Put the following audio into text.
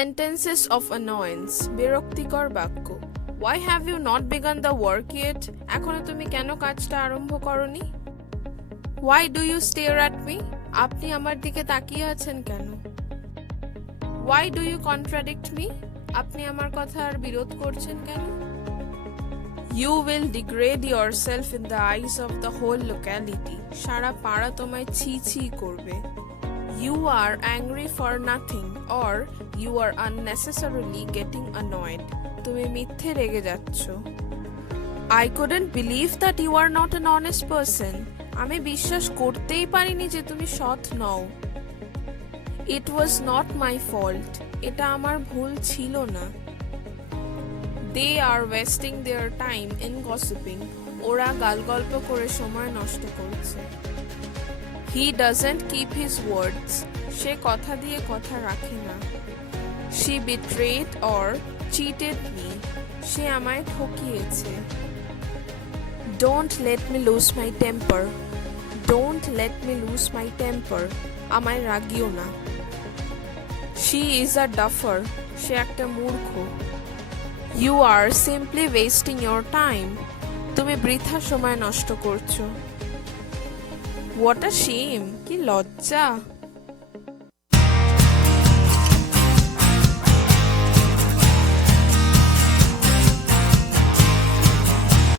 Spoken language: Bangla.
Sentences of annoyance, বিরক্তিকর বাক্য. Why have you not begun the work yet? এখনো তুমি কেন কাজটা আরম্ভ করনি? Why do you stare at me? আপনি আমার দিকে তাকিয়ে আছেন কেন? Why do you contradict me? আপনি আমার কথার বিরোধ করছেন কেন? You will degrade yourself in the eyes of the whole locality. সারা পাড়া তোমায় ছি ছি করবে. You are angry for nothing or you are unnecessarily getting annoyed. তুমি মিথ্যে রেগে যাচ্ছ. I couldn't believe that you are not an honest person. আমি বিশ্বাস করতেই পারিনি যে তুমি সৎ নও. It was not my fault. এটা আমার ভুল ছিল না. They are wasting their time in gossiping. ওরা গালগল্প করে সময় নষ্ট করছে. He doesn't keep his words. সে কথা দিয়ে কথা রাখে না. She betrayed or cheated me. সে আমায় ঠকিয়েছে. Don't let me lose my temper. Don't let me lose my temper. আমায় রাগিও না. She is a duffer. সে একটা মূর্খ. You are simply wasting your time. তুমি বৃথা সময় নষ্ট করছো. What a shame! কি লজ্জা!